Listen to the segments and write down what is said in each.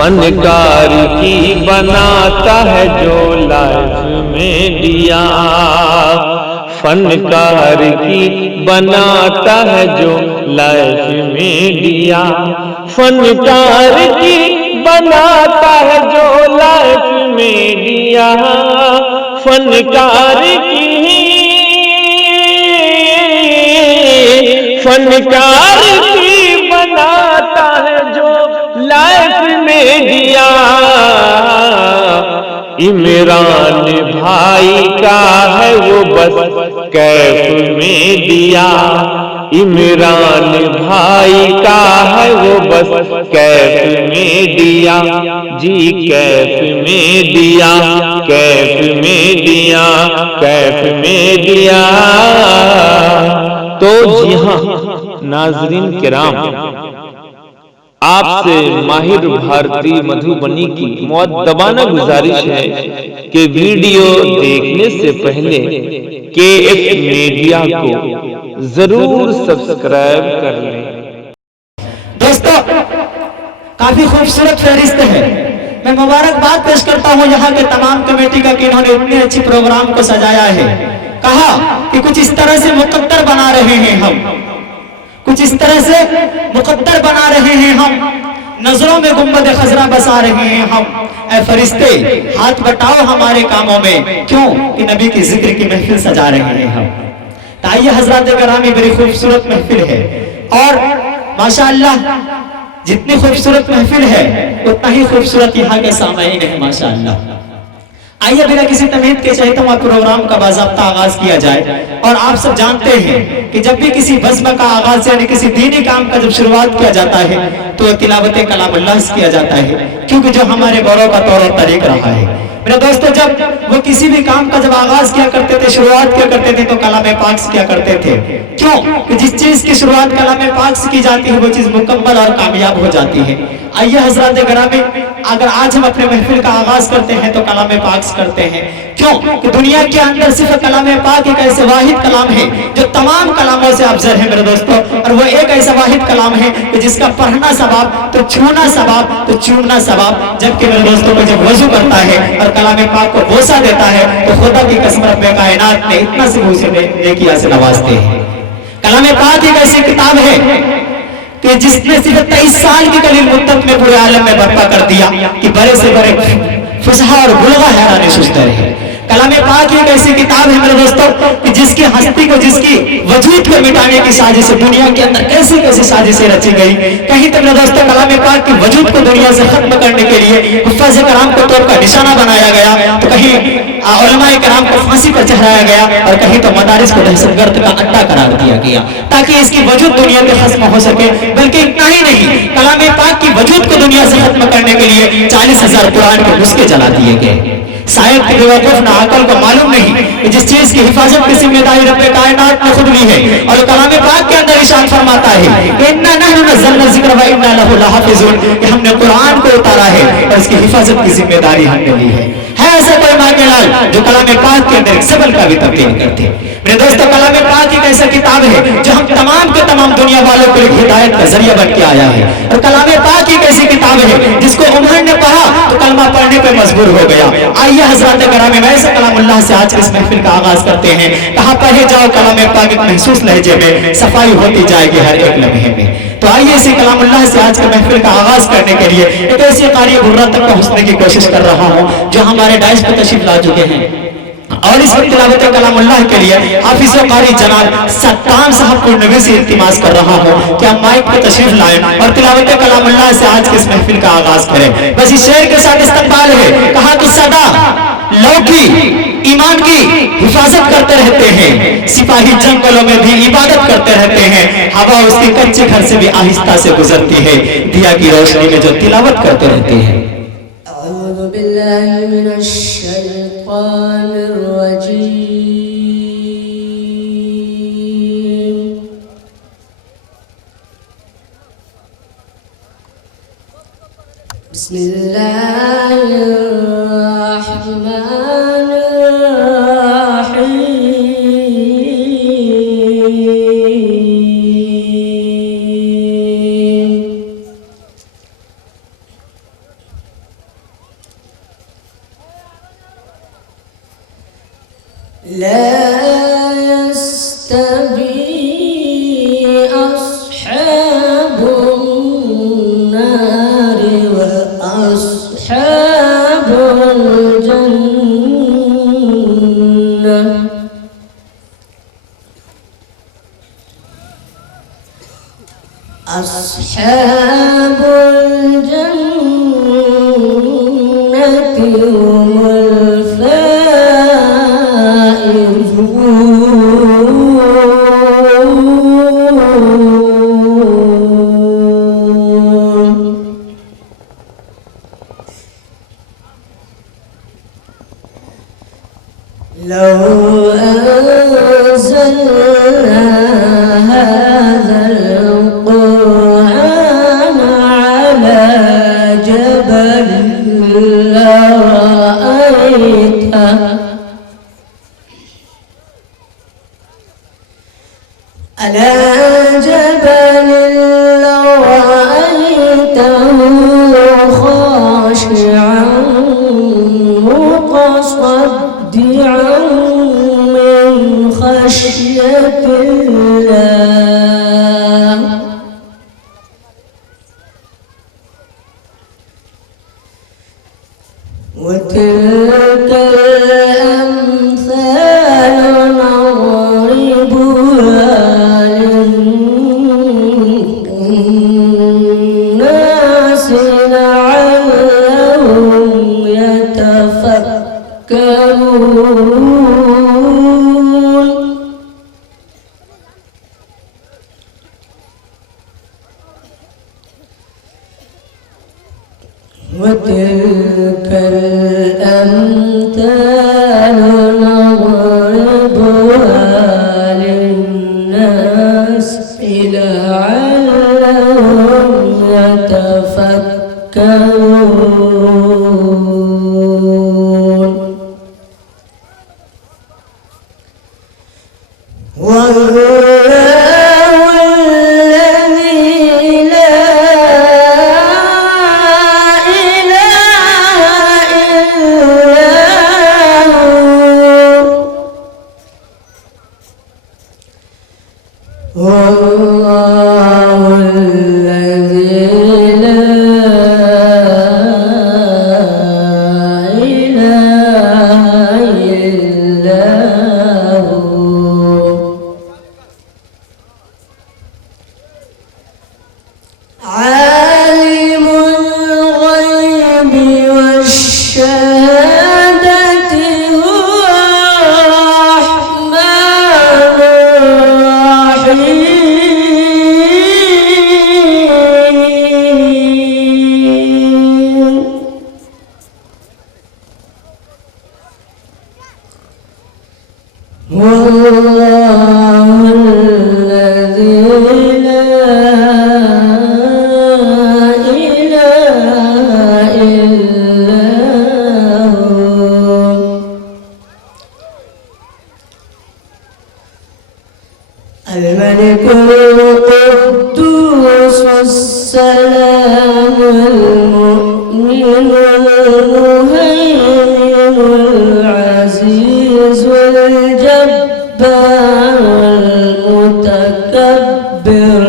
فنکار کی بناتا ہے جو لائف میں دیا، فنکار کی بناتا ہے جو لائف میں دیا، فنکار کی بناتا ہے جو لائف میں دیا، فنکار کی بناتا ہے جو لائف میں دیا، عمران بھائی کا ہے وہ بس کیف میں دیا، عمران بھائی کا ہے وہ بس کیف میں دیا، جی کیف میں دیا، کیف میں دیا، کیف میں دیا۔ تو جی ہاں ناظرین کرام، آپ سے ماہر بھارتی مدھوبنی کی مؤدبانہ گزارش ہے کہ ویڈیو دیکھنے سے پہلے KF میڈیا کو ضرور سبسکرائب کر لیں۔ دوستو کافی خوبصورت فہرست ہے، میں مبارکباد پیش کرتا ہوں یہاں کے تمام کمیٹی کا کہ انہوں نے اتنے اچھی پروگرام کو سجایا ہے۔ کہا کہ کچھ اس طرح سے مقدر بنا رہے ہیں ہم، کچھ اس طرح سے مقدر بنا رہے ہیں ہم، نظروں میں گنبد خضرا بسا رہے ہیں ہم، اے فرشتے ہاتھ بٹاؤ ہمارے کاموں میں، کیوں کہ نبی کی ذکر کی محفل سجا رہے ہیں ہم۔ تائیے حضرات گرامی بڑی خوبصورت محفل ہے، اور ماشاءاللہ جتنی خوبصورت محفل ہے اتنا ہی خوبصورت یہاں کے سامعین ہیں ماشاءاللہ۔ آئیے بنا کسی تمہید کے چاہتا ہوں پروگرام کا باضابطہ آغاز کیا جائے، اور آپ سب جانتے ہیں کہ جب بھی کسی بزم کا آغاز یعنی کسی دینی کام کا جب شروعات کیا جاتا ہے تو تلاوت کلام اللہ سے کیا جاتا ہے، کیونکہ جو ہمارے بڑوں کا طور و طریق رہا ہے۔ میرے دوستو جب وہ کسی بھی کام کا جب آغاز کیا کرتے تھے، شروعات کیا کرتے تھے تو کلام پاک سے کیا کرتے تھے، کیوں کہ جس چیز کی شروعات کلام پاک سے کی جاتی ہے وہ چیز مکمل اور کامیاب ہو جاتی ہے۔ آئیے حضرات گرامی، اگر آج ہم اپنے محفل کا آغاز کرتے ہیں تو کلام پاک سے کرتے ہیں، کیوں کہ دنیا کے اندر صرف کلام پاک ایک ایسے واحد کلام ہے جو تمام کلاموں سے افضل ہے میرے دوستو، اور وہ ایک ایسا واحد کلام ہے کہ جس کا پڑھنا ثواب تو چھونا ثواب تو چومنا ثواب، جبکہ میرے دوستوں کو جب وضو کرتا ہے اور کلام پاک کو بوسہ دیتا ہے تو خدا کی قسم رب کائنات نے اتنا سے اسے نیکیاں سے نوازتے ہیں۔ کلام پاک ایک ایسی کتاب ہے کہ جس نے صرف 23 سال کی قلیل مدت میں پورے عالم میں برپا کر دیا کہ بڑے سے بڑے فصحا اور بلغا حیران ششتر ہے۔ کلام پاک ایک ایسی کتاب ہے میرے دوستو کہ جس کی ہستی کو، جس کی وجود کو مٹانے کی سازشیں دنیا کے اندر کیسی کیسی سازشیں رچی گئی، کہیں تو میرے دوستو کلام پاک کی وجود کو دنیا سے ختم کرنے کے لیے حفاظ کرام کو توپ کا نشانہ بنایا گیا، تو کہیں علماء کرام کو پھانسی پر چڑھایا گیا، اور کہیں تو مدارس کو دہشت گرد کا اڈا قرار دیا گیا تاکہ اس کی وجود دنیا میں ختم ہو سکے۔ بلکہ اتنا ہی نہیں، کلام پاک کی وجود کو دنیا سے ختم کرنے کے لیے 40,000 قرآن کے نسخے جلا دیے گئے۔ شاید کہ بیوقوف ناعقل کو معلوم نہیں کہ جس چیز کی حفاظت کی ذمہ داری رب کائنات نے خود لی ہے، اور کلام پاک کے اندر ارشاد فرماتا ہے کہ اِنَّا نَحْنُ نَزَّلْنَا الذِّكْرَ وَإِنَّا لَهُ لَحَافِظُونَ، کہ ہم نے قرآن کو اتارا ہے اور اس کی حفاظت کی ذمہ داری ہم نے لی ہے۔ ایسا کوئی ماں کے لال جو کلام پاک کے اندر ایک زبر کا بھی تبدیل کرتے ہیں۔ میرے دوستو کلام پاک ایک ایسا کتاب ہے جو ہم تمام کے تمام دنیا والوں کے لیے ہدایت کا ذریعہ بن کے آیا ہے، اور کلام پاک ایک ایسی کتاب ہے جس کو عمر نے پڑھا تو کلمہ پڑھنے پہ مجبور ہو گیا۔ آئیے حضرات گرامی، میں ایسے کلام اللہ سے آج اس محفل کا آغاز کرتے ہیں۔ کہاں پڑھے جاؤ کلام پاک ایک محسوس لہجے میں، صفائی ہوتی جائے گی ہر ایک لمحے میں۔ تو آئیے اسی کلام اللہ سے آج کے محفل کا آغاز کرنے کے لیے ایک ایسی قاری برہ تک پہنچنے کی کوشش کر رہا ہوں جو ہمارے ڈائش پہ تشریف لا چکے ہیں، اور اس وقت تلاوت کلام اللہ کے لیے حافظ و قاری جناب صدام صاحب کو نوے سے التماس کر رہا ہوں کہ ہم مائک پہ تشریف لائیں اور تلاوت کلام اللہ سے آج کے اس محفل کا آغاز کریں۔ بس اس شعر کے ساتھ استقبال ہے۔ کہا کہ صدا لو کی ایمان کی حفاظت کرتے رہتے ہیں، سپاہی جنگلوں میں بھی عبادت کرتے رہتے ہیں، ہوا اس کے کچے گھر سے بھی آہستہ سے گزرتی ہے، دیا کی روشنی میں جو تلاوت کرتے رہتے ہیں۔ اعوذ باللہ من الشیطان الرجیم، بسم اللہ الرحمن الرحیم، لا يستوي أصحاب النار وأصحاب الجنة. أصحاب الجنة هم الفائزون. لو أنزلنا هذا القرآن على جبل لرأيته على جبل لرأيته خاشعا متصدعا من خشية الله. وتلك الأمثال نضربها للناس لعلهم يتفكرون. وتلك الأمثال نضربها للناس لعلهم يتفكرون. والله الذي لا إله إلا هو. والله الذي لا إله إلا هو. عالم الغيب والشهادة هو الرحمن الرحيم. والله الذي لا إله إلا هو. الملك القدوس السلام المؤمن المهيمن العزيز الجبار المتكبر.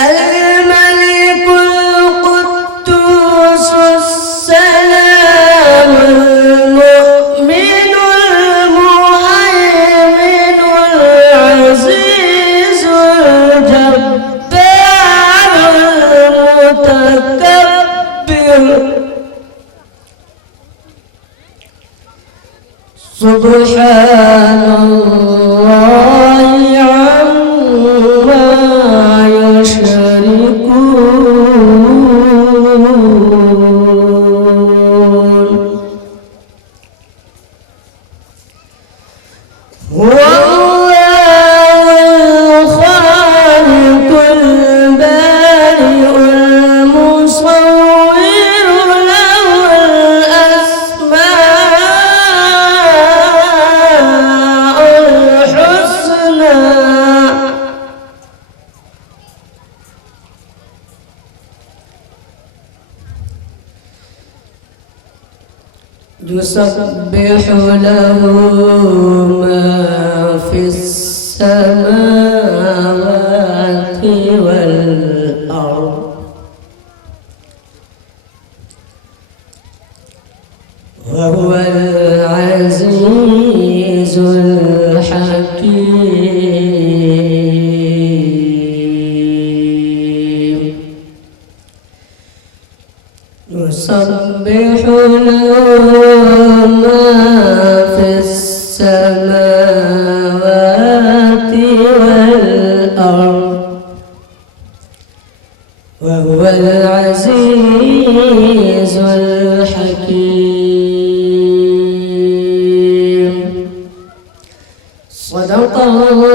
الملك القدوس السلام المؤمن المهيمن العزيز الجبار المتكبر. سبحان الله عما يشركون. والله الخالق البارئ المصور له الأسماء الحسنى. يسبح له ما في السماوات والأرض وهو العزيز الحكيم يسبح له ما في السماوات والأرض وهو العزيز الحكيم صدق الله